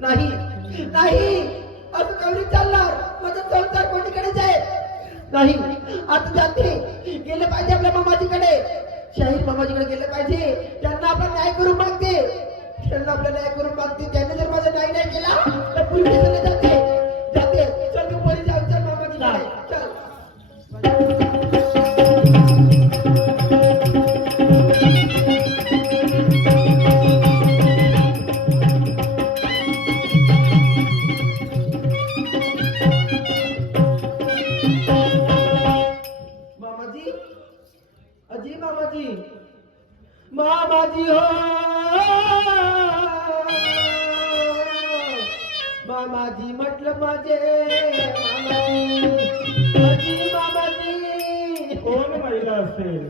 नाही नाही, असं कवरी चालणार. माझा संसार कोणीकडेच आहे. नाही, आता जाते गेले पाहिजे आपल्या मामाजीकडे, शाहीर मामाजीकडे गेले पाहिजे. त्यांना आपला न्याय करून मागते, त्यांना आपला न्याय करून मागते. त्यांनी जर माझा न्याय नाही केला तर पोलीस स्टेशनला जाते. जाते, चल तू पोलीस जाऊ, चल मामाजीकडे चल. मामाजी हो, मामाजी म्हटलं माझे मामाजी. मामाजी कोण महिला असेल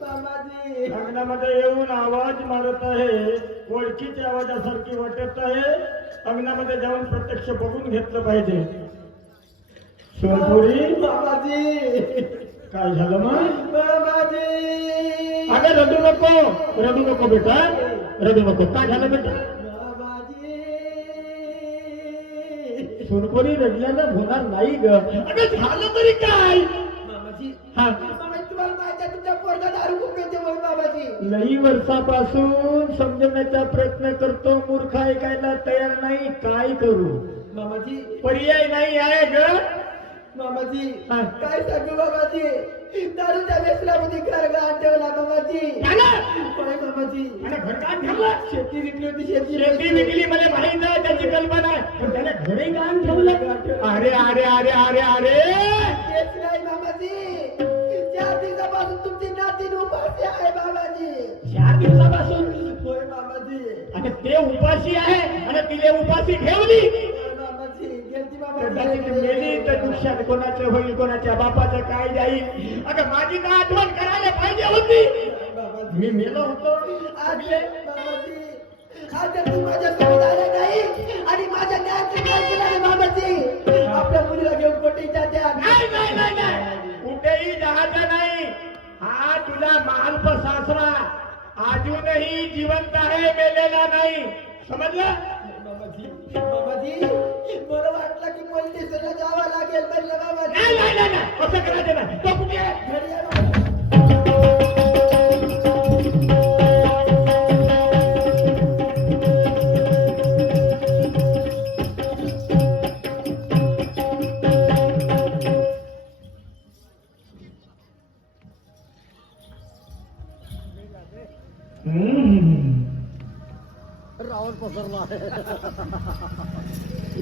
मामाजी अंगणामध्ये येऊन आवाज मारत आहे, ओळखीच्या आवाजासारखी वाटत आहे. अंगणामध्ये जाऊन प्रत्यक्ष बघून घेतलं पाहिजे. सोनपुरी मामाजी काय झालं मग? मामाजी अगं रडू नको बेटा, रडू नको. काय झालं बेटा? सोनपुरी रडल्यानं होणार नाही ग. अगं झालं तरी काय? मामाजी हा, मामाजी तुम्हाला माहिती आहे तुमच्या पोरगा दारू खूप पिते म्हणून. मामाजी लई वर्षापासून समजण्याचा प्रयत्न करतो, मूर्ख ऐकायला तयार नाही. काय करू? मामाजी पर्याय नाही आहे ग. मामाजी हा. काय सांगू मामाजी, दारूच्या व्यसनामध्ये घर गहाण ठेवला मामाजी. होय मामाजी, आणि घर काय ठेवलं? शेती विकली होती. शेती विकली मला माहित आहे, त्याची कल्पना आहे, पण त्याने घरी काम ठेवलं. अरे अरे अरे अरे अरे तेच नाही मामाजी, 4 दिवसापासून तुमची नातीन उपाशी आहे मामाजी. 4 दिवसापासून? होय मामाजी. आणि ते उपाशी आहे आणि तिले उपाशी ठेवली. होय मामाजी, गेलती कदाचित मामाजी. मेली तर नुकसान कोणाचं होईल, कोणाच्या बापाचं काय जाईल. अगं माझी तर आठवण करायला पाहिजे होती. मामाजी मी मेलो होतो. आज मामाजी, आज जर तू माझ्यासोबत आला नाही आणि माझ्या न्यायाचं काय केलं नाही मामाजी, आपल्या मुलीला घेऊन कुठे जात्या. नाही नाही नाही नाही, कुठेही जायचं नाही. हा तुझा मालप सासरा अजूनही जिवंत आहे, मेलेला नाही. समजलं? मामाजी मामाजी, बरं वाटलं की पोलीस स्टेशनला जावं लागेल म्हणलं मामाजी. नाही नाही नाही नाही, असं करायचं नाही. तो कुठे आहे? घरी आहे मामाजी.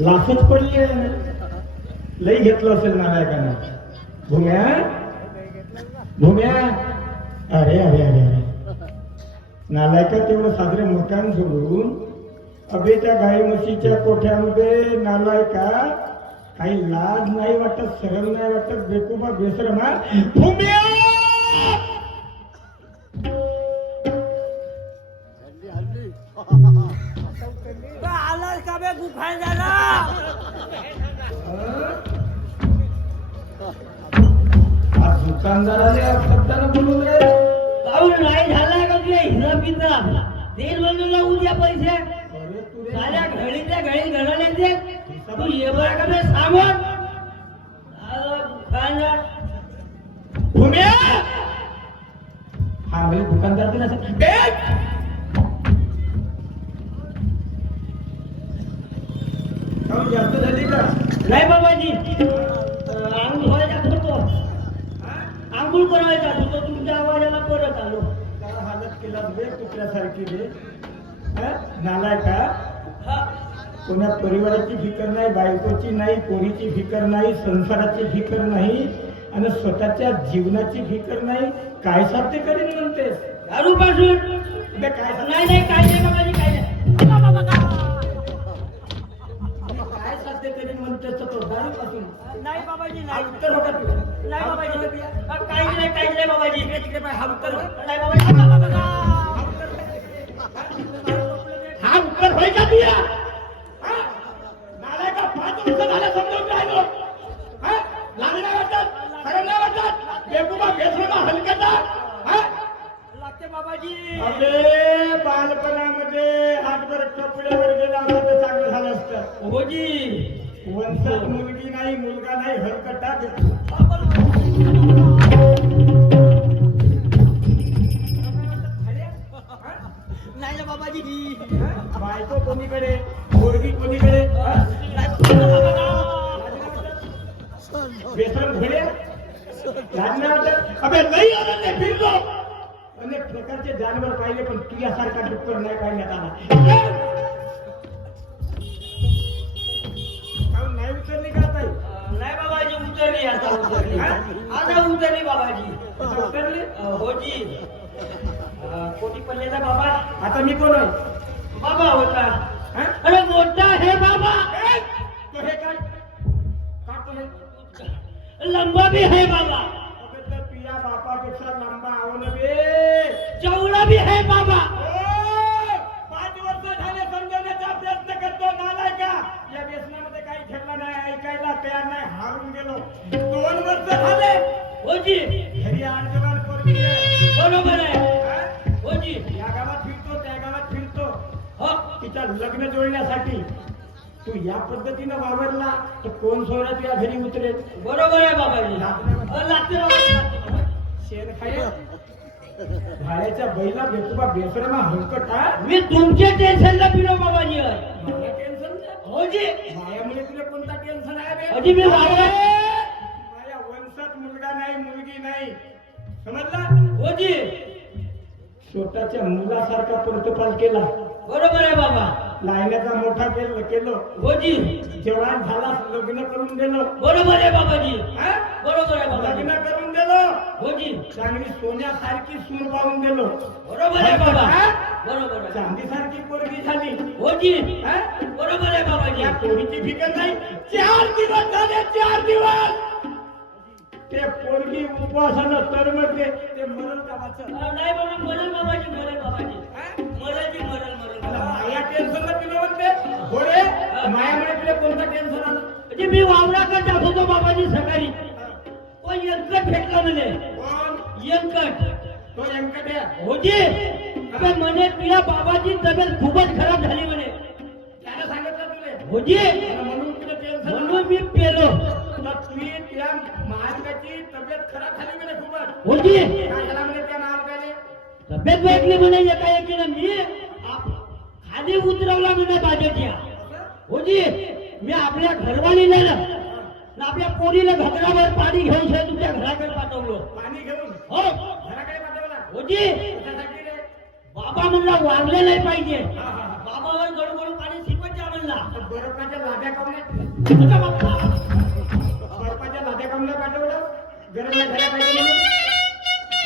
लाचच पडली आहे. लई घेतलं असेल नारायकांना. भूम्या भूम्या, अरे अरे अरे अरे नालायका, तेवढं साजरे मकान सोडून अबे त्या गाई म्हशीच्या कोठ्यामध्ये नालायका, काही लाज नाही वाटत, सरळ नाही वाटत, बेकुबा बेसरमा. भूम्या आलास का बे गुफाय झाला? आज दुकानदाराने शब्दानं बोलून रे. काऊन नाही झाला का तुझ्या हिरा पिता? देईल म्हणून उद्या पैसे अरे तू रे, साऱ्या घडीच्या घडी घडवले ते. तू ये बरं का बे सांगून भूम्या हा म्हणजे दुकानदार पण असं जास्त झाली का? नाही बाबाजी, आंघोळ व्हायला जात होतो, आंघोळ करायला जात होतो, तुमच्या आवाजाला परत आलो. काय हालत केला बे कुत्र्यासारखी रे. नालाय का? हा, कोणा परिवाराची फिकर नाही, बायकोची नाही, पोरीची फिकर नाही, संसाराची फिकर नाही आणि स्वतःच्या जीवनाची फिकर नाही. काय साध्य करीन म्हणतेस? दारू पासून बे काय साध्य- नाही नाही, काय नाही बाबाजी, काय नाही. काय साध्य करीन म्हणतेस तर तो दारू पासून? नाही बाबाजी, नाही. उत्तर होता तू. नाही बाबाजी, काहीच नाही, काहीच नाही बाबाजी. इकडे तिकडे पाय, हा उत्तर हो. नाही बाबाजी, हा उत्तर होय का तुया? नालाय का? 5 वर्ष झालं समजून राहिलो. लागण्या वाटतात, सगळ्यांना वाटतात, बेकुबा बेसरमा हलकता. लागते बाबाजी. बाबाजी अरे बालपणामध्ये हातभर कपड्यावर गेला असता तर चांगलं झालं असतं. होजी वंशात मुलगी नाही मुलगा नाही हलकटा नाही ना बाबाजी बायको कोणीकडे पोरगी कोणीकडे बेसरम घोडे अबे लई अरण्य फिरलो अनेक प्रकारचे जानवर पाहिले पण तुझ्यासारखा डुक्कर नाही पाहिण्यात आला. काहून नाही उतरली का ताई? नाही बाबाजी उतरली आता उतरली आता उतरली बाबाजी उतरली होजी कोटी पडलेला बाबा आता मी कोण आहे? बाबा होता हा? अरे मोठा है बाबा तो हे काय काढतो हे लंबा भी है बाबा अबे तर तुझ्या बापापेक्षा लांबा आवलं बे. चौड़ा भी है बाबा 5 वर्ष झाले समजवण्याचा प्रयत्न करतो नालाय का या व्यसनामध्ये काही ठेवला नाही ऐकायला तयार नाही हारून गेलो 2 वर्ष झाले होजी घरी आजोबान पोरगी आहे. बरोबर आहे हा? होजी या गावात फिरतो त्या गावात फिरतो हो तिच्या लग्न जोडण्यासाठी तू या पद्धतीनं वावरला तर कोण सोयरा तुझ्या घरी उतरेल? बरोबर आहे बाबाजी लागते बाबाजी शेण खाय भाड्याच्या बैला भेटूबा बेसरमा हलकट हा मी तुमच्या टेन्शनला पिलो बाबाजी मला टेन्शन नाही. होजी मायामुळे तुला कोणता टेन्शन आहे बे? होजी मी वावरा माझ्या वंशात मुलगा नाही मुलगी नाही समजला? होजी स्वतःच्या मुलासारखा प्रतिपाल केला बरोबर आहे बाबा लायण्याचा मोठा केलो होजी जवान झाला लग्न करून दिलो बरोबर आहे बाबाजी हा? बरोबर आहे बाबाजी लग्न करून दिलो होजी चांगली सोन्यासारखी सून पाहून दिलो बरोबर आहे बाबा हा? बरोबर आहे चांदीसारखी पोरगी झाली होजी हा? बरोबर आहे बाबाजी या पोरीची फिकर नाही 4 दिवस झाले 4 दिवस ते पोरगी उपवासानं तर मग ते मरण गावाचं नाही बाबा मरल बाबाजी मरल बाबाजी हा? मरल जी मरल मरल आता माया टेन्शनला तुला म्हणते घोडे मायामुळे तुला कोणतं टेन्शन आलं? म्हणजे मी वावराकडे जात होतो बाबाजी सकाळी तो यंकट भेटला म्हणे कोण? यंकट तो व्यंकट्या होती अबे म्हणे तुझ्या बाबाची तब्येत खूपच खराब झाली म्हणे त्यानं सांगितलं तुले होती म्हणून तुला टेन्शन म्हणून मी पेलो तर तुझी त्या महाराजाची तब्येत खराब झाली म्हणे खूपच होती काय झाला म्हणे त्या महाराजाने? तब्येत वाईटली म्हणे एका एकीनं मी खाली उतरवला म्हणे बाजाच्या होती मी आपल्या घरवालीला ना आपल्या पोरीला घगरावर पाणी घेऊन तुमच्या घराकडे पाठवलो पाणी घेऊन हो घराकडे पाठवला होती कशासाठी रे? बाबा म्हणला वारले नाही पाहिजे हा, हा, हा. बाबावर गडगड पाणी शिकवायच्या म्हणला बर्फाच्या लाद्या कामल्या अच्छा बाप्पा. बर्फाच्या लाद्या कामल्या पाठवलं गरम नाही झाल्या पाहिजे म्हणून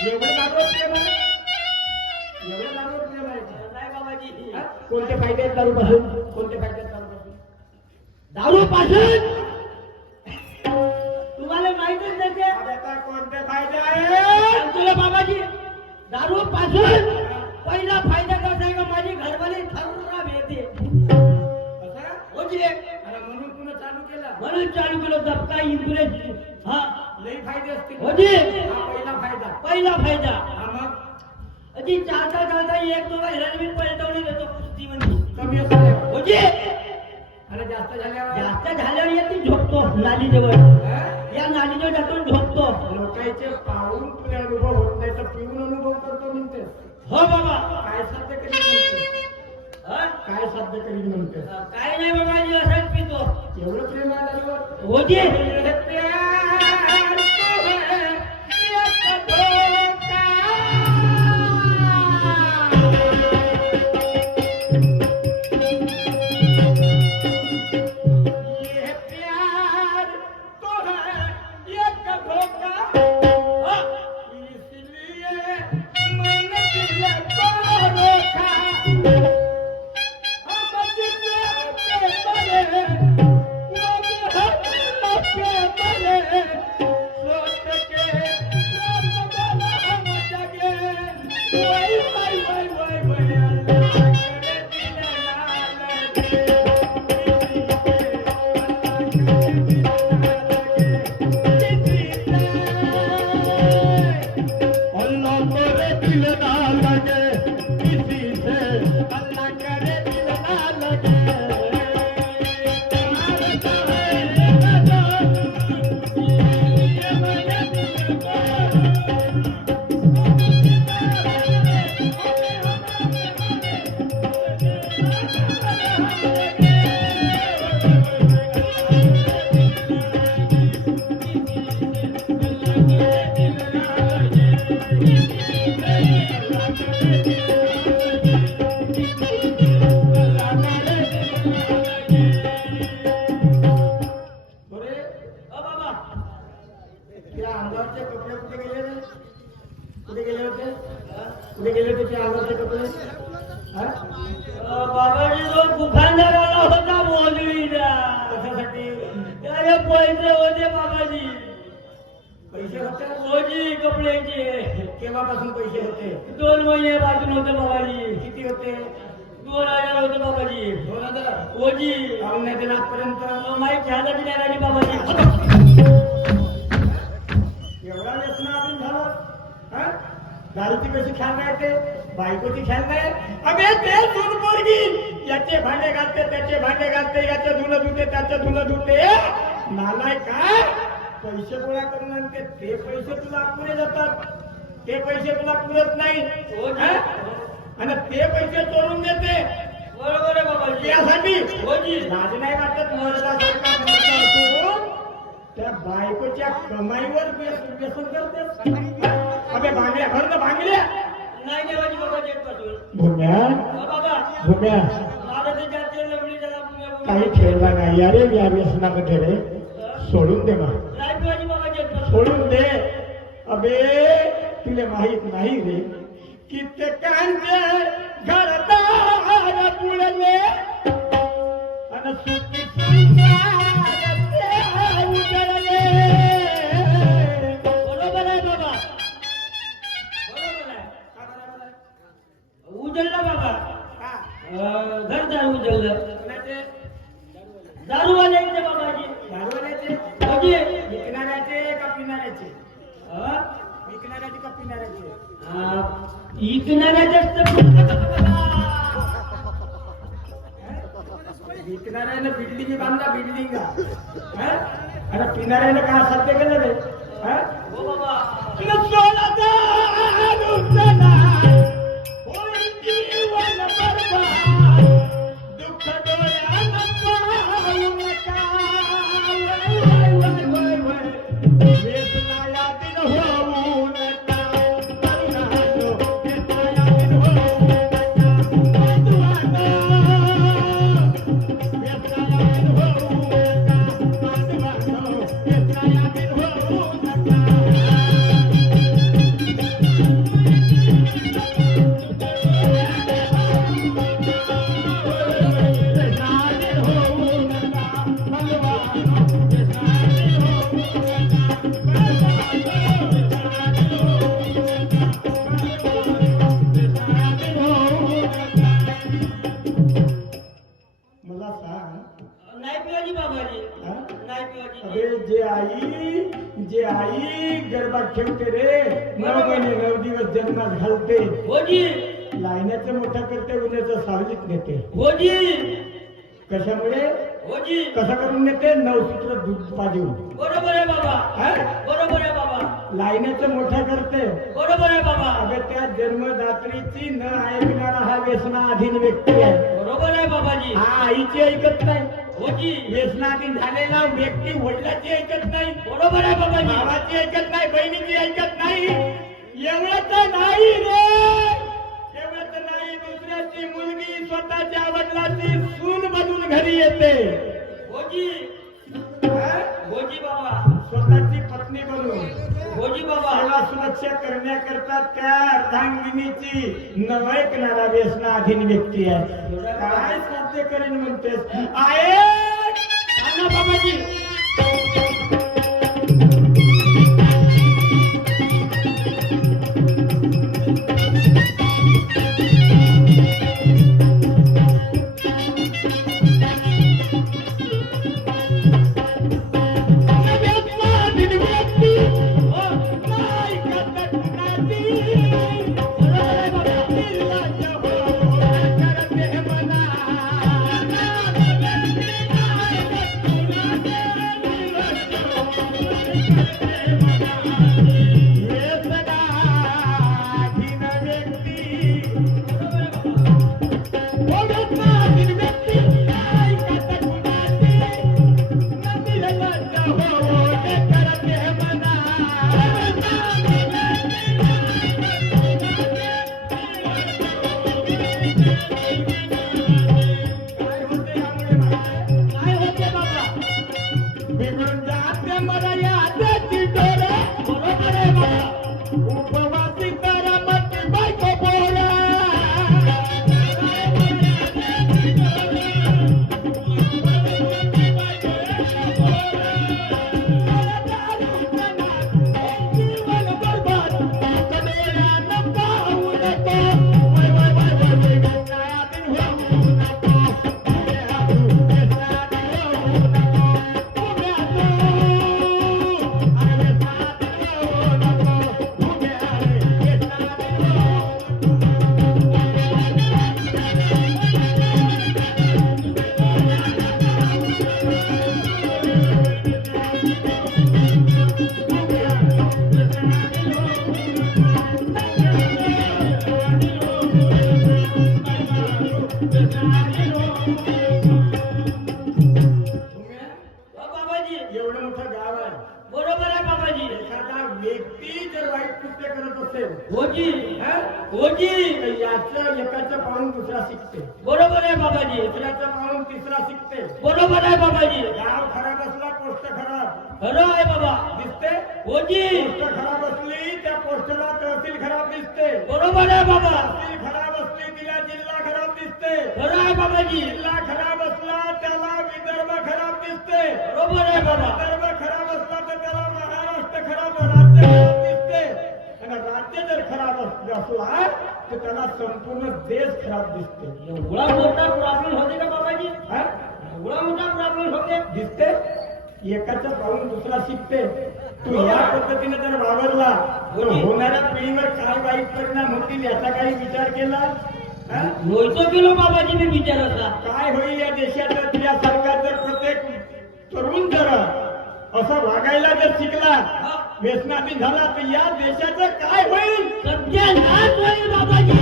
एवढं दारू प्रेम आहे एवढं दारू प्रेम आहे नाही बाबाजी हा? कोणते फायदे आहेत दारूपासून कोणते फायदे आहेत दारूपासून दारू पासून तुम्हाला माहितच नाही ते आता कोणते फायदे आहेत सांगतो ना बाबाजी दारू पासून पहिला फायदा कसा आहे का माझी घरवाली खराब येते असं? होती अरे म्हणून तुला चालू केलं म्हणून चालू केलं धक्का इन्शुरन्स हा लई फायदे असतील होती हा पहिला फायदा पहिला फायदा हा मग अजी चालता चालता एक दोघा हिराने मी पलटवली देतो कुस्ती म्हणजे कमी असल्या होती अरे जास्त झाल्यावर जास्त झाल्यावर येते झोपतो नालीजवळ हा? या नालीजवळ जातो झोपतो लोकांचे पाहून तुला अनुभव होत नाही तर पिऊन अनुभव करतो म्हणते हो बाबा काय साध्य करीन म्हणते हा? काय साध्य करीन म्हणते काय नाही बाबाजी असंच पितो एवढं प्रेम आहे दारूवर? होती ये प्यार तो है, ये धोखा. ये प्यार तो है, ये धोखा. इसलिए मैंने दिल को रोका. हम जितने के बने, वो भी हम के बने. सोच के रात बना हम जगे. वही वही वही वही वही अल्लाह करे दिल ना लगे. अल्लाह करे दिल ना लगे. किसी से अल्लाह करे दिल ना लगे त्या अंगावरचे कपडे कुठे गेले रे? कुठे गेले होते? कुठे गेले होते त्या अंगावरचे कपडे? हा? बाबाजी जो दुकानदाराला होता बोलवीला कशासाठी? त्याला पैसे होते बाबाजी. पैसे होते? ओजी कपड्याचे केव्हापासून पैसे होते? 2 महिन्यापासून होते बाबाजी. किती होते? 2000 होते बाबाजी. 2000? ओजी काहून नाही दिला आजपर्यंत? माहीत ख्यालाची नाही राहिली बाबाजी. एवढा व्यसन आपण झालो. हा? दारूची कशी ख्याल राहते? बायकोची ख्याल नाही. अबे ते सून पोरगी याचे भांडे घालते, त्याचे भांडे घालते, याचं धुणं धुते, त्याचं धुणं धुते. नालाय काय पैसे गोळा करून आणते, ते पैसे तुला पुरे जातात, ते पैसे तुला पुरत नाही. हा? आणि ते पैसे चोरून देते. बरोबर आहे बाबाजी. यासाठी ओजी लाज नाही वाटत मर्दासारखा मर्द असून त्या बायकोच्या कमाईवर व्यसन करते. अबे भांगड्या भर ना भांगड्या. नाही देवाजी बाबाजी येतपासून. भूम्या बाबा भूम्या माझं ते जाते लवडी त्याला काही खेळला नाही अरे या व्यसनामध्ये रे. सोडून दे मा, नाही देवाजी बाबाजी येतपासून. सोडून दे. अबे तुला माहित नाही रे कित्येकांचे घरदार बुडले आणि सुखी संसार ते उजळले. बरोबर आहे बाबा. बरोबर आहे. उजळलं बाबा. घर दारू उजळलं. दारूवाल्याचे बाबाजी. दारूवाल्याचे? ओजी विकणाऱ्याचे का पिणाऱ्याचे? हा? विकणाऱ्याचे का पिणाऱ्याचे? विकणाऱ्यानं बिल्डिंग बांधला बिल्डिंग. आणि पिणाऱ्यानं काय साध्य केलं रे? हा? हो बाबा. दुःख डोळ्यानं पाहू नका. वेदनाया दिन होऊ नका. करुणानो वेदनाया दिन होऊ नका. बंधुआनो वेदनाया दिन होऊ नका. बंधुआनो वेदनाया दिन होऊ नका. मला सांग, नाही पिवाजी बाबाजी. हा? नाही पिवाजी. अरे जे आई गर्भात ठेवते रे, 9 महिने 9 दिवस जन्मात घालते, होजी लायण्याचं मोठं करते, उन्हाचं सावलीत नेते. होजी कशामुळे? होजी कसं करून नेते? 9 सूत्र दूध पाजून. बरोबर आहे बाबा. हा? बरोबर आहे बाबा. लायण्याचं मोठं करते. बरोबर आहे बाबा. अगं त्या जन्मदात्रीची न ऐकणारा हा व्यसनाधीन व्यक्ती आहे. बरोबर आहे बाबाजी. हा आईची ऐकत नाही. होजी व्यसनाधीन झालेला व्यक्ती वडिलाची ऐकत नाही, बरोबर आहे बाबाजी. भावाची ऐकत नाही, बहिणीची ऐकत नाही. एवढं तर नाही रे, एवढं तर नाही. दुसऱ्याची मुलगी स्वतःच्या वडिलाची सून बनून घरी येते. होजी हा? होजी बाबा. स्वतःची पत्नी बनून होजी बाबा. त्याला सुरक्षा करण्याकरता त्या अर्धांगिनीची न ऐकणारा व्यसनाधीन व्यक्ती आहे. काय साध्य करेन म्हणतेस? आहे सांगा बाबाजी. नाही काय होते बाबा? बिघडून जाते मर्यादेची डोळे. बरोबर आहे बाबा. उपवासी करामती बायको पोरा. जीवन बरबाद कडेयानं पाहू नको. वय वय वय वय वय व्यसनाधीन होऊ नको. व्यसनाधीन होऊ नको. उभ्या तू अरे व्यसनाधीन होऊ नको. उभ्या रे व्यसनाधीन होऊ. हो बाबाजी. एवढं मोठं गाव आहे. बरोबर आहे बाबाजी. एखादा व्यक्ती जर वाईट कृत्य करत असेल होजी. हं? होजी. तर याचं एकाचं पाहून दुसरा शिकते. बरोबर आहे बाबाजी. दुसऱ्याचं पाहून तिसरा शिकते. बरोबर आहे बाबाजी. गाव खराब असला पोस्ट खराब खरं आहे बाबा. दिसते. होजी. पोस्ट खराब असली त्या पोस्टला तहसील खराब दिसते. बरोबर आहे बाबा. तहसील खराब असली तिला जिल्हा खराब दिसते. खरं आहे बाबाजी. जिल्हा खराब असला त्याला विदर्भ खराब दिसते. बरोबर आहे बाबा. विदर्भ खराब असला तर त्याला महाराष्ट्र खराब राज्य खराब दिसते. आणि राज्य जर खराब असला तर त्याला संपूर्ण देश खराब दिसते. एवढा मोठा प्रॉब्लेम होते का बाबाजी? हं? एवढा मोठा प्रॉब्लेम होते. दिसते. एकाचं पाहून दुसरा शिकते. तू या पद्धतीने जर वावरला तर होणाऱ्या पिढीवर काय वाईट परिणाम होतील याचा काही विचार केला? हं? नव्हतं केलो बाबाजी मी विचार असा. काय होईल या देशाचं? तुझ्या सरकार जर प्रत्येक तरुण जर असं वागायला जर शिकला, व्यसनाधीन झाला तर या देशाचं काय होईल? सत्यानाश होईल बाबाजी.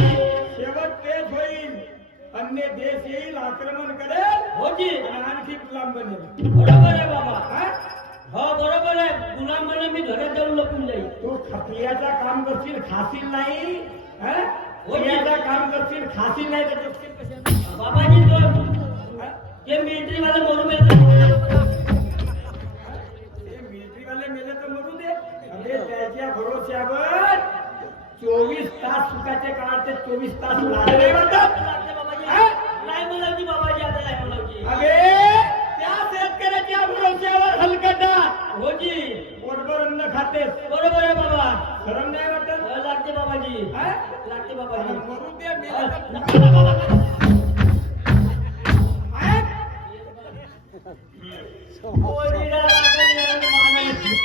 शेवट तेच होईल. अन्य देश येईल, आक्रमण करेल होजी. आणि आणखी गुलाम बनेल. बरोबर आहे बाबा. हं? हो बरोबर आहे. गुलामाने मी घरात जाऊन लपून जाईल. तू खपल्याचा काम करशील, खाशील नाही. हं? खपल्याचा काम करशील, खाशील नाही तर जगशील कशाने? बाबाजी तो हं? ते मिलिटरी वाले मरून येतात. हे मिलिटरीवाले मेले तर मरू दे. अरे त्याच्या भरोश्यावर 24 तास सुखाचे काळाचे 24 तास लागले वाटत. लागते बाबाजी. हं? नाही म्हणावची बाबाजी. आता नाही म्हणावची. अरे त्या शेतकऱ्याच्या भरोश्यावर हलकटा होजी. पोटभर अन्न खातेस. बरोबर आहे बाबा. शरम नाही वाटत? लागते बाबाजी. हं? लागते आणि बाबाजी. मरू दे मेले तर. हं? पोरीला लागली आणि मानायची.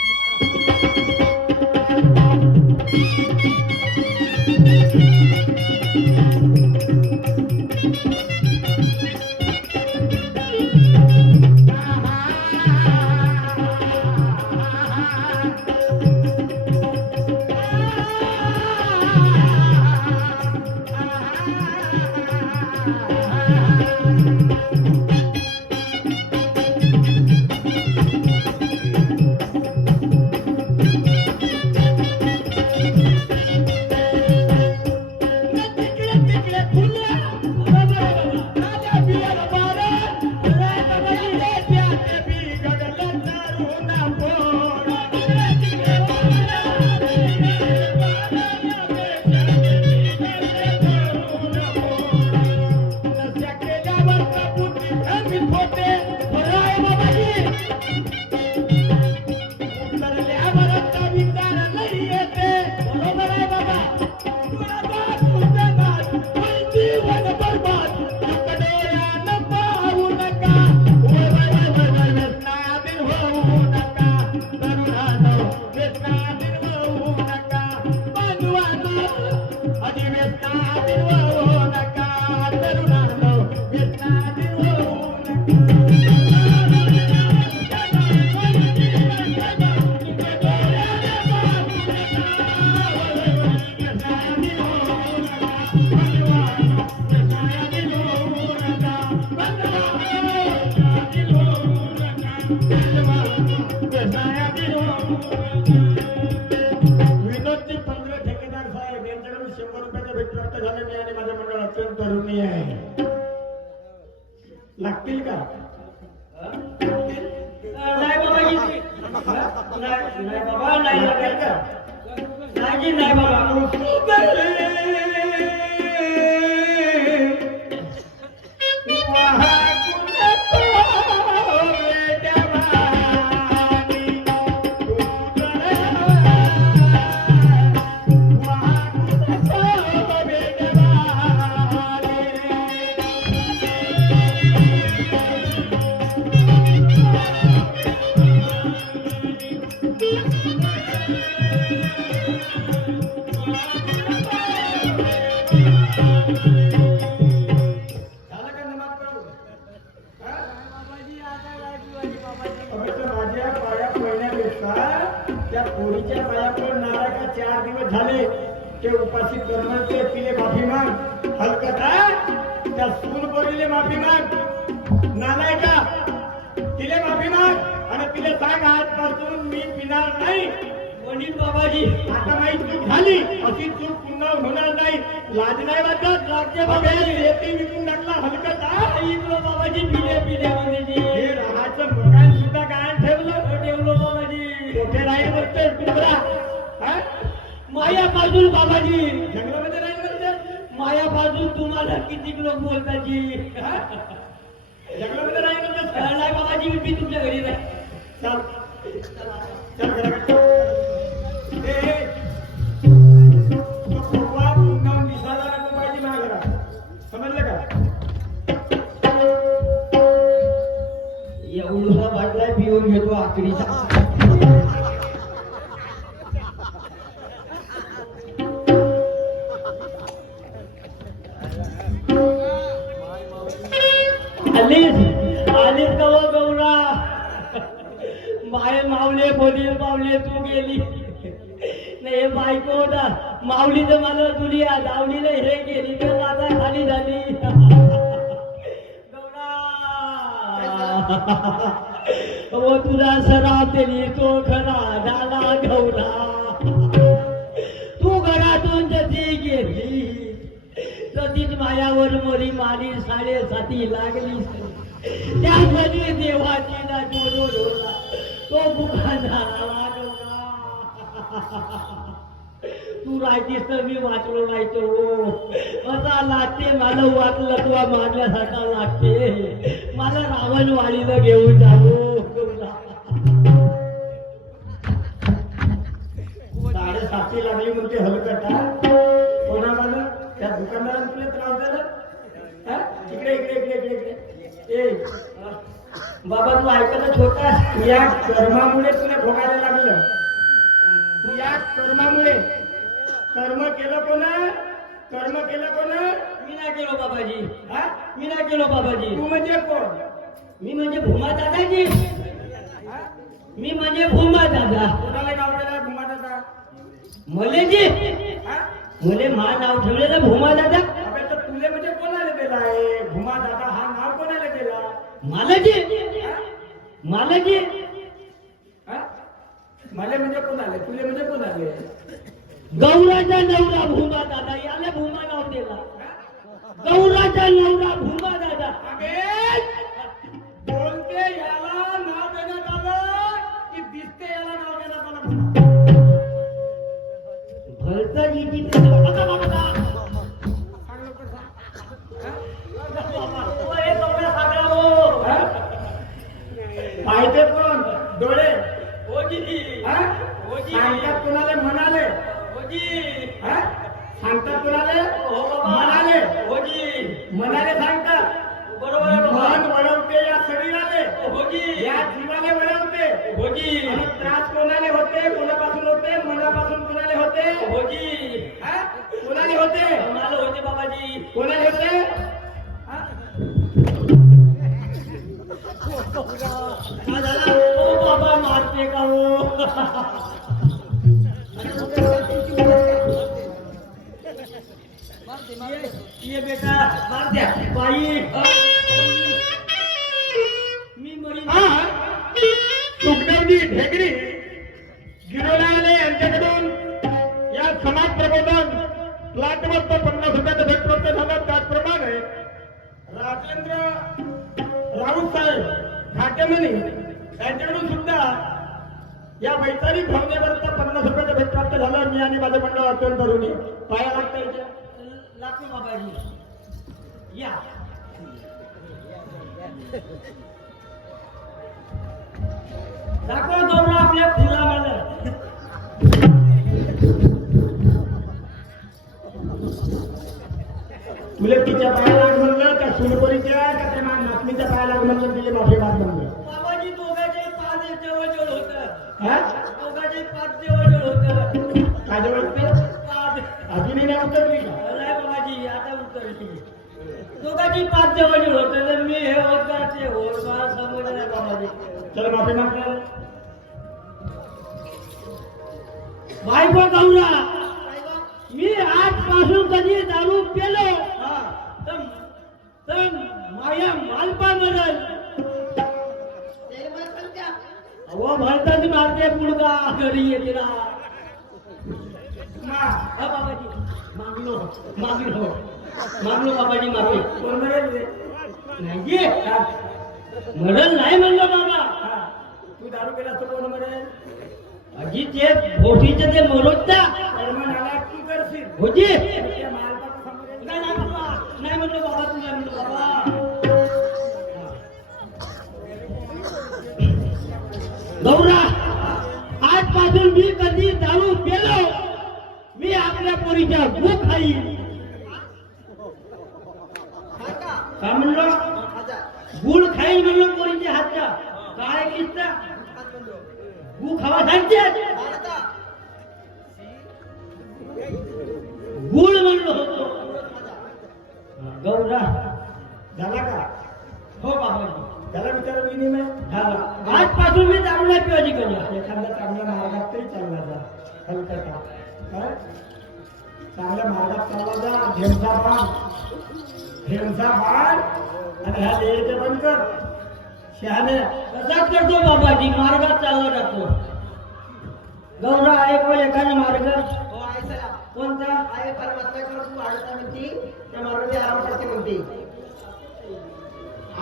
अधिवेशनात तरुणी आहे, लागतील का? नाही बाबाजी, नाही बाबा, नाही लागतील लागत. का? नाही नाही बाबा. झालं का नमाज पढून? हा? अबे तर माझ्या पाया पडण्यापेक्षा त्या पोरीच्या पाया पडणारा का 4 दिवस झाले ते उपाशी करण्याचे तिले माफी माग. हलकता त्या सून पोरीले माफी माग. नालाय का तिले माफी माग आणि तिले सांग आजपासून मी पिणार नाही. वडील बाबाजी, आता माझी चूक झाली, अशी चूक पुन्हा होणार नाही. लाज नाही वाटत? लागते बाबाजी. शेती विकून टाकला हलकता. इकडं बाबाजी पिले पिले म्हणजे हे राहायचं मकान सुद्धा गहाण ठेवलं. ठेवलो बाबाजी. कुठे राहील बघतोय कुत्रा? हा? माया बाजूल बाबाजी, जंगलामध्ये राहील बघतोय? माया बाजूल तुम्हाला किती लोक बोलतात जी. हा? जंगलामध्ये राहील बघतोय? नाही बाबाजी, मी तुमच्या घरी नाही. चल चल घराकडे. ए, तो कोपरा पुन्हा दिसायला नको पाहिजे माझ्या घरात. समजलं का? एवढा बाटला पिऊन घेतो आखरीचा. आलीस गवा गौरा, माय मावले बोलील मावले तू गेली. नाही बायको होता माऊली तर मला तुली दावलीला हे गेली तर आता खाली झाली. गौरा ओ तुला सराव दिली तो खरा झाला गौरा. तू घरातून जशी गेली तशीच मायावर मोरी मारी 7.5 लागली. त्यासाठी देवाची ना जोडला तो बुखा झाला गौरा. तू राहायचीस तर मी वाचलो राहायचो. असा लागते मला वाचलं तुला मारल्यासारखा लागते. मला रावण वाडीला घेऊन जावो गौरा. 7.5 लागली म्हणते हलकटा. कोणा मला त्या दुकानदाराने तुला त्रास दिला? हा? इकडे इकडे इकडे इकडे इकडे. ए बाबा तू ऐकत छोटा. या कर्मामुळे तुला भोगायला लागलं. तू या कर्मामुळे कर्म केलं कोणा? कर्म केलं कोणा? मी नाही केलो बाबाजी. हा? मी नाही केलो बाबाजी. तू म्हणजे कोण? मी म्हणजे भूमा दादाजी. हा? मी म्हणजे भूमा दादा. कोणाला नाव दिला भूमा दादा? मले जी हा? मले मा नाव ठेवलेलं भूमा दादा. अबे तर तुले म्हणजे कोणाला दिला आहे? भूमा दादा हा नाव कोणाला दिला? मालाजी हा? मालाजी हा? मला म्हणजे कोण आले? तुले म्हणजे कोण आले? गौराचा नवरा भूमा दादा याला भूमा नाव दिला. गौराचा नवरा भूमा दादा. अबे बोलते याला नाव देण्यात आलं की दिसते याला नाव देण्यात आलं? भलता जी बघा बघा सांग लवकर सांग. हा? पाहिजे कोण? डोळे. हा? सांगतात कोणाले? म्हणाले. हा? सांगतात कोणाले? म्हणाले. म्हणाले सांगतात. मन वळवते या शरीराले, या जीवाले वळवते. आणि त्रास कोणाले होते? कोणापासून होते? मनापासून कोणाले होते? हा? कोणाले होते? मला होते बाबाजी. कोणाले होते? हा? काय झाला? ओ बाबा मारते का हो? ये बेटा मार द्या बाई. मी मरी. सुखदेवजी ढेगरी गिरोला आले यांच्याकडून या समाज प्रबोधन लाटवरचं 50 रुपयाचं भेटवरचं झालं. त्याचप्रमाणे राजेंद्र राऊत साहेब घाटेमनी यांच्याकडून सुद्धा या वैचारिक भावनेवरचं 50 रुपयाचं भेटप्राप्त झालं. मी आणि माझे मंडळ अत्यंत तरुणी पाया लागता येते. लागतो बाबाजी या दाखवा गौरव आपल्या फुला मला तुला तिच्या पाया लाग म्हणलं त्या सुनकोरीच्या का त्या नाचणीच्या पाया लाग म्हणलं तिला माफी माग म्हणलं. बाबाजी दोघांचे पाच जवळ होत हा दोघांचे पाच जवळ होत काय वाटतं पाच अजूनही नाही उतरली का? नाही बाबाजी आता उतरली दोघांची पाच जवळ होत मी हे होत का ते होत मला समजलं नाही बाबाजी चल माफी मागतो. बायको गौरा मी आजपासून कधी दारू पेलो तर माझ्या मालपा मरल अहो म्हणतात मारते मुलगा घरी येते ना बाबाजी मागलो मागलो मागलो बाबाजी मागे कोण मरेल रे? नाही मरल नाही म्हणलो बाबा तू दारू केला तर कोण मरेल? अजी ते भोटीचं ते मरोत्ता कर्म नालायक तू करशील. होती त्या मालकाचं समजेल. नाही नाही बाबा नाही म्हणलो बाबा तू नाही म्हणलो बाबा गौरा आजपासून मी कधी दारू पेलो मी आपल्या पोरीच्या भूक खाईन काय म्हणलो गुळ खाईन म्हणलो पोरीच्या हातच्या काय किस्ता गु खावा सांगते गुळ म्हणलो होतो गौरा झाला का? हो बाबाजी त्याला विचार विनिमय झाला आजपासून मी दारू नाही पिवायची करू एखाद्या चांगल्या मार्गात तरी चालला जा. हलकं का? काय? चांगल्या मार्गात चालला जा. ढेमसा बाण आणि ह्या लेचे बंद कर. शहाणे कसाच करतो बाबाजी मार्गात चालला जातो गौरा आहे को एखादा मार्ग हो आहे चला कोणता आहे परमात्म्याकडे तू आडता म्हणती त्या मार्गाने आराम करते म्हणते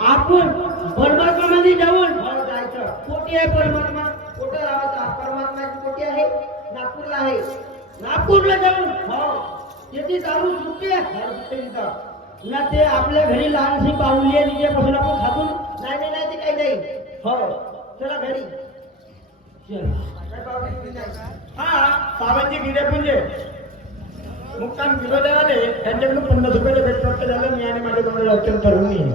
आपण परमात्म्यामध्ये जाऊन हो जायचं कोटी आहे परमात्मा कुठं राहायचा परमात्म्याची कोटी आहे नागपूरला आहे नागपूरला जाऊन हो त्याची दारू सुटते दारू कुठे तिथं ना ते आपल्या घरी लहानशी पावली आहे तिच्यापासून आपण खातून नाही नाही ते काही नाही हो चला घरी चल काय पावली बिवली नाही हा सावंतची गिरेपुंजे मुक्काम विरोध आले त्यांच्याकडून 50 रुपयाचं भेटप्राप्त झालं. मी आणि माझे मंडळ अत्यंत तरुणी आहे.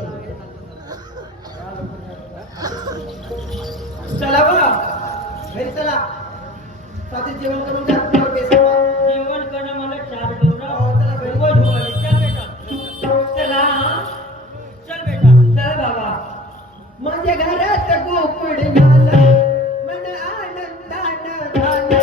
चला बघा घरी चला साधी जेवण करून जा तुला बेसवा. जेवण करणं मला चार गौरा हो, चला घरी. रोज होईल. चल बेटा चला चल बेटा चल बाबा माझ्या घरात गोकुळ झालं मन आनंदानं झालं